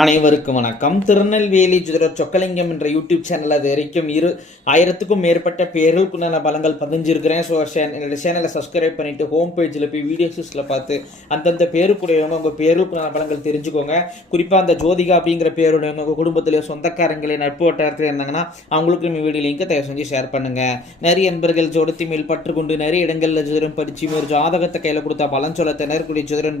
அனைவருக்கும் வணக்கம். திருநெல்வேலி ஜுதர சொக்கலிங்கம் என்ற யூடியூப் சேனல் அது வரைக்கும் இரு ஆயிரத்துக்கும் மேற்பட்ட பேருக்குண்டான பலங்கள் பதிஞ்சிருக்கிறேன். ஸோ என்னோட சேனலை சப்ஸ்கிரைப் பண்ணிட்டு ஹோம் பேஜில் போய் வீடியோஸில் பார்த்து அந்தந்த பேருக்குடையவங்க உங்கள் பேருக்குண்டான பலங்கள் தெரிஞ்சுக்கோங்க. குறிப்பாக அந்த ஜோதிகா அப்படிங்கிற பேருடையவங்க உங்கள் குடும்பத்திலே சொந்தக்காரங்களே நட்பு வட்டாரத்தில் இருந்தாங்கன்னா அவங்களுக்கு இந்த வீடியோ லிங்கை தயவு செஞ்சு ஷேர் பண்ணுங்க. நிறைய நண்பர்கள் ஜோடத்தி மேல் பற்றுக்கொண்டு நிறைய இடங்களில் ஜோதிடம் படிச்சு ஒரு ஜாதகத்தை கையில் கொடுத்தா பலன் சொல்ல திணறக்கூடிய ஜோதிட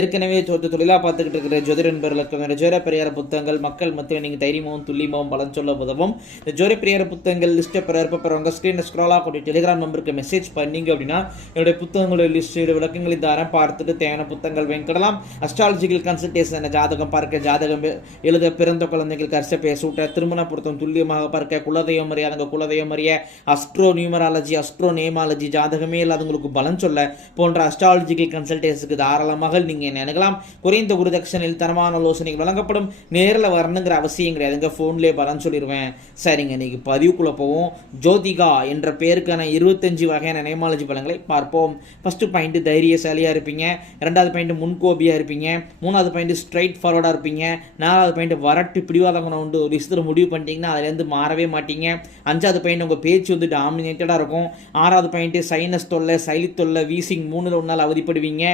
ஏற்கனவே தொழிலாக பார்த்துக்கிட்டு இருக்கிற ஜோதிட நண்பர்களுக்கும் ஜோர பெரியார புத்தகங்கள் மக்கள் மத்தியில் நீங்கள் தைரியமாகவும் துல்லியமாகவும் பலன் சொல்ல உதவும். இந்த ஜோர பெரியார புத்தகங்கள் லிஸ்ட்டை பெற இருப்பவங்க ஸ்க்ரீனை ஸ்க்ரோலாக கூடிய டெலிகிராம் நம்பருக்கு மெசேஜ் பண்ணீங்க அப்படின்னா என்னுடைய புத்தகங்களோட லிஸ்ட்டு விளக்கங்களை தாரம் பார்த்துட்டு தேவையான புத்தகங்கள் வாங்கிக்கிடலாம் அஸ்ட்ராலஜிக்கல் கன்சல்டேஷன் ஜாதகம் பார்க்க ஜாதகம் எழுத பிறந்த குழந்தைகளுக்கு அரச பேசூட்ட திருமண பொருத்தம் துல்லியமாக பார்க்க குலதெய்வம் அறியாதவங்க குலதெய்வம் அறிய அஸ்ட்ரோ நியூமராலஜி அஸ்ட்ரோ நேமாலஜி ஜாதகமே இல்லாதவங்களுக்கு பலன் சொல்ல போன்ற அஸ்ட்ராலஜிக்கல் கன்சல்டேஷனுக்கு தாராளமாக நீங்கள் என்ன குறைந்த குருதட்சணையில் தரமான நீங்கள் வழங்கப்படும் நேரில் வரணுங்கிற அவசியம் கிடையாதுங்க. ஃபோன்லேயே வரேன்னு சொல்லிடுவேன் சரிங்க இன்னைக்கு பதிவுக்குள்ளே போவோம். ஜோதிகா என்ற பேருக்கான இருபத்தஞ்சு வகையான நேமாலஜி பலன்களை பார்ப்போம். ஃபஸ்ட்டு பாயிண்ட்டு தைரியசாலியாக இருப்பீங்க. ரெண்டாவது பாயிண்ட் முன்கோபியாக இருப்பீங்க. மூணாவது பாயிண்ட் ஸ்ட்ரைட் ஃபார்வர்டாக இருப்பீங்க. நாலாவது பாயிண்ட் வரட்டு பிடிவாதவங்க உண்டு ஒரு விஷயத்தில் முடிவு பண்ணிட்டீங்கன்னா அதுலேருந்து மாறவே மாட்டீங்க. அஞ்சாவது பாயிண்ட் உங்கள் பேச்சு வந்து டாமினேட்டடாக இருக்கும். ஆறாவது பாயிண்ட்டு சைனஸ் தொல்லை சைலி தொல்லை வீசிங் மூணில் ஒரு நாள் அவதிப்படுவீங்க.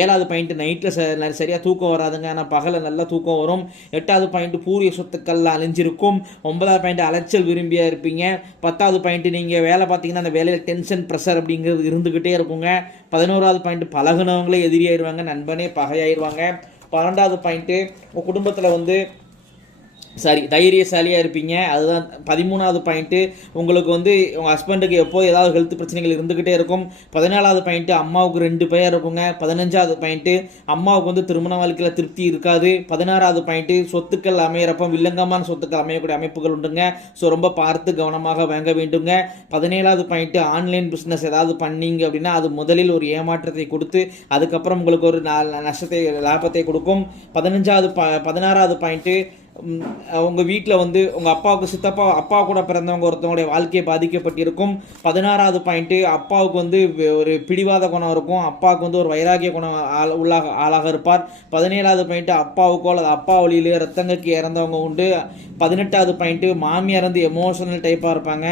ஏழாவது பாயிண்ட் நைட்டில் சரியாக தூக்கம் வராதுங்க. ஆனால் பகலில் நல்லா தூக்கம் வரும். எட்டாவது பாயிண்ட் பூரிய சொத்துக்கள் அழிஞ்சிருக்கும். ஒன்பதாவது பாயிண்ட் அலைச்சல் விரும்பியாக இருப்பீங்க. பத்தாவது பாயிண்ட் நீங்கள் வேலை பார்த்தீங்கன்னா அந்த வேலையில் டென்ஷன் ப்ரெஷர் அப்படிங்கிறது இருந்துக்கிட்டே இருக்குங்க. பதினோராவது பாயிண்ட் பழகுனவங்களே எதிரியாயிருவாங்க நண்பனே பகையாயிருவாங்க. பன்னெண்டாவது பாயிண்ட்டு உங்கள் குடும்பத்தில் வந்து சாரி தைரியசாலியாக இருப்பீங்க. அதுதான் பதிமூணாவது பாயிண்ட்டு உங்களுக்கு வந்து உங்கள் ஹஸ்பண்டுக்கு எப்போது ஏதாவது ஹெல்த் பிரச்சனைகள் இருந்துக்கிட்டே இருக்கும். பதினாலாவது பாயிண்ட்டு அம்மாவுக்கு ரெண்டு பேர் இருக்குங்க. பதினஞ்சாவது பாயிண்ட்டு அம்மாவுக்கு வந்து திருமண வாழ்க்கையில் திருப்தி இருக்காது. பதினாறாவது பாயிண்ட்டு சொத்துக்கள் அமையிறப்ப வில்லங்கமான சொத்துக்கள் அமையக்கூடிய அமைப்புகள் உண்டுங்க. ஸோ ரொம்ப பார்த்து கவனமாக வாங்க வேண்டுங்க. பதினேழாவது பாயிண்ட்டு ஆன்லைன் பிஸ்னஸ் ஏதாவது பண்ணீங்க அப்படின்னா அது முதலில் ஒரு ஏமாற்றத்தை கொடுத்து அதுக்கப்புறம் உங்களுக்கு ஒரு நஷ்டத்தை லாபத்தை கொடுக்கும். பதினஞ்சாவது ப பதினாறாவது பாயிண்ட்டு உங்கள் வீட்டில் வந்து உங்கள் அப்பாவுக்கு சித்தப்பா அப்பா கூட பிறந்தவங்க ஒருத்தவங்களுடைய வாழ்க்கையை பாதிக்கப்பட்டிருக்கும். பதினாறாவது பாயிண்ட்டு அப்பாவுக்கு வந்து ஒரு பிடிவாத குணம் இருக்கும். அப்பாவுக்கு வந்து ஒரு வைராகிய குணம் ஆள் உள்ளாக ஆளாக இருப்பார். பதினேழாவது பாயிண்ட்டு அப்பாவுக்கோ அல்லது அப்பா வழியிலே ரத்தங்கக்கு இறந்தவங்க உண்டு. பதினெட்டாவது பாயிண்ட்டு மாமியார் வந்து எமோஷனல் டைப்பாக இருப்பாங்க.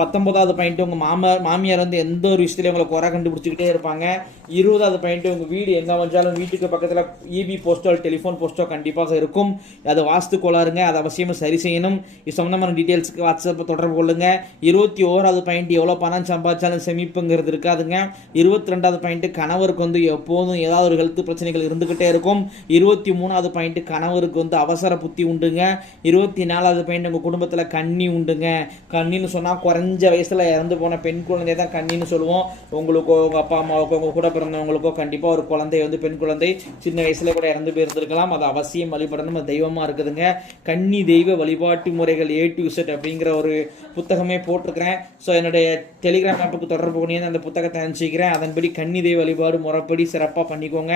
பத்தொன்பதாவது பாயிண்ட்டு உங்கள் மாமா மாமியார் வந்து எந்த ஒரு விஷயத்துலையும் உங்களை குறை கண்டுபிடிச்சிக்கிட்டே இருப்பாங்க. இருபதாவது பாயிண்ட்டு உங்கள் வீடு எங்கே வந்தாலும் வீட்டுக்கு பக்கத்தில் இபி போஸ்டோ டெலிஃபோன் போஸ்டோ கண்டிப்பாக இருக்கும். அது வாஸ்து கோளாறுங்க. அதை அவசியமாக சரி செய்யணும். இது சம்மந்தமான டீட்டெயில்ஸ்க்கு வாட்ஸ்அப்பை தொடர்பு கொள்ளுங்க. இருபத்தி ஓராவது பாயிண்ட் எவ்வளோ பணம் சம்பாதிச்சாலும் செமிப்புங்கிறது இருக்காதுங்க. இருபத்தி ரெண்டாவது பாயிண்ட்டு கணவருக்கு வந்து எப்போதும் ஏதாவது ஒரு ஹெல்த் பிரச்சனைகள் இருந்துக்கிட்டே இருக்கும். இருபத்தி மூணாவது பாயிண்ட்டு கணவருக்கு வந்து அவசர புத்தி உண்டுங்க. இருபத்தி நாலாவது பாயிண்ட் உங்கள் குடும்பத்தில் கண்ணி உண்டுங்க. கண்ணின்னு சொன்னால் குறைஞ்ச வயசில் இறந்து போன பெண் குழந்தைய தான் கண்ணின்னு சொல்லுவோம். உங்களுக்கோ உங்கள் அப்பா அம்மாவுக்கோ உங்கள் கூட பிறந்தவங்களுக்கோ கண்டிப்பாக ஒரு குழந்தை வந்து பெண் குழந்தை சின்ன வயசில் கூட இறந்து போயிருந்துருக்கலாம். அது அவசியம் வழிபடணும். அது தெய்வமாக இருக்குதுங்க. கன்னி தெய்வ வழிபாட்டு முறைகள் ஏ டு செட் அப்படிங்கிற ஒரு புத்தகமே போட்டிருக்கிறேன். ஸோ என்னுடைய டெலிகிராம் ஆப்புக்கு தொடர்பு பண்ணி அந்த புத்தகத்தை அனுப்பிச்சிக்கிறேன். அதன்படி கன்னி தெய்வ வழிபாடு முறைப்படி சிறப்பாக பண்ணிக்கோங்க.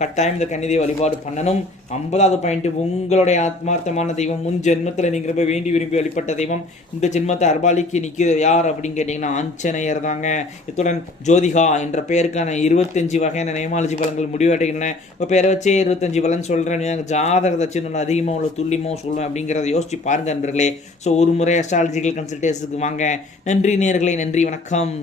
கட்டாயம் இந்த கன்னி தெய்வ வழிபாடு பண்ணணும். ஐம்பதாவது பாயிண்ட் உங்களுடைய ஆத்மார்த்தமான தெய்வம் முன் ஜென்மத்தில் நீங்கள் ரொம்ப வேண்டி விரும்பி வழிபட்ட தெய்வம் இந்த ஜென்மத்தை அர்பாலிக்கு நிற்கிறது யார் அப்படின்னு கேட்டிங்கன்னா ஆஞ்சநேயர் தாங்க. இத்துடன் ஜோதிகா என்ற பெயருக்கான இருபத்தஞ்சு வகையான நேமாலஜி பலங்கள் முடிவடைகின்றன. இப்போ பேரை வச்சே இருபத்தஞ்சு பலன் சொல்கிறேன் ஜாதகத்தை வச்சு அதிகமாக உள்ள துள்ளி முடியுமோ சொல்லும் அப்படிங்கிறத யோசிச்சு பாருங்க நண்பர்களே. ஸோ ஒரு முறை அஸ்ட்ராலஜிக்கல் கன்சல்டேஷனுக்கு வாங்க. நன்றி நேர்களே நன்றி வணக்கம்.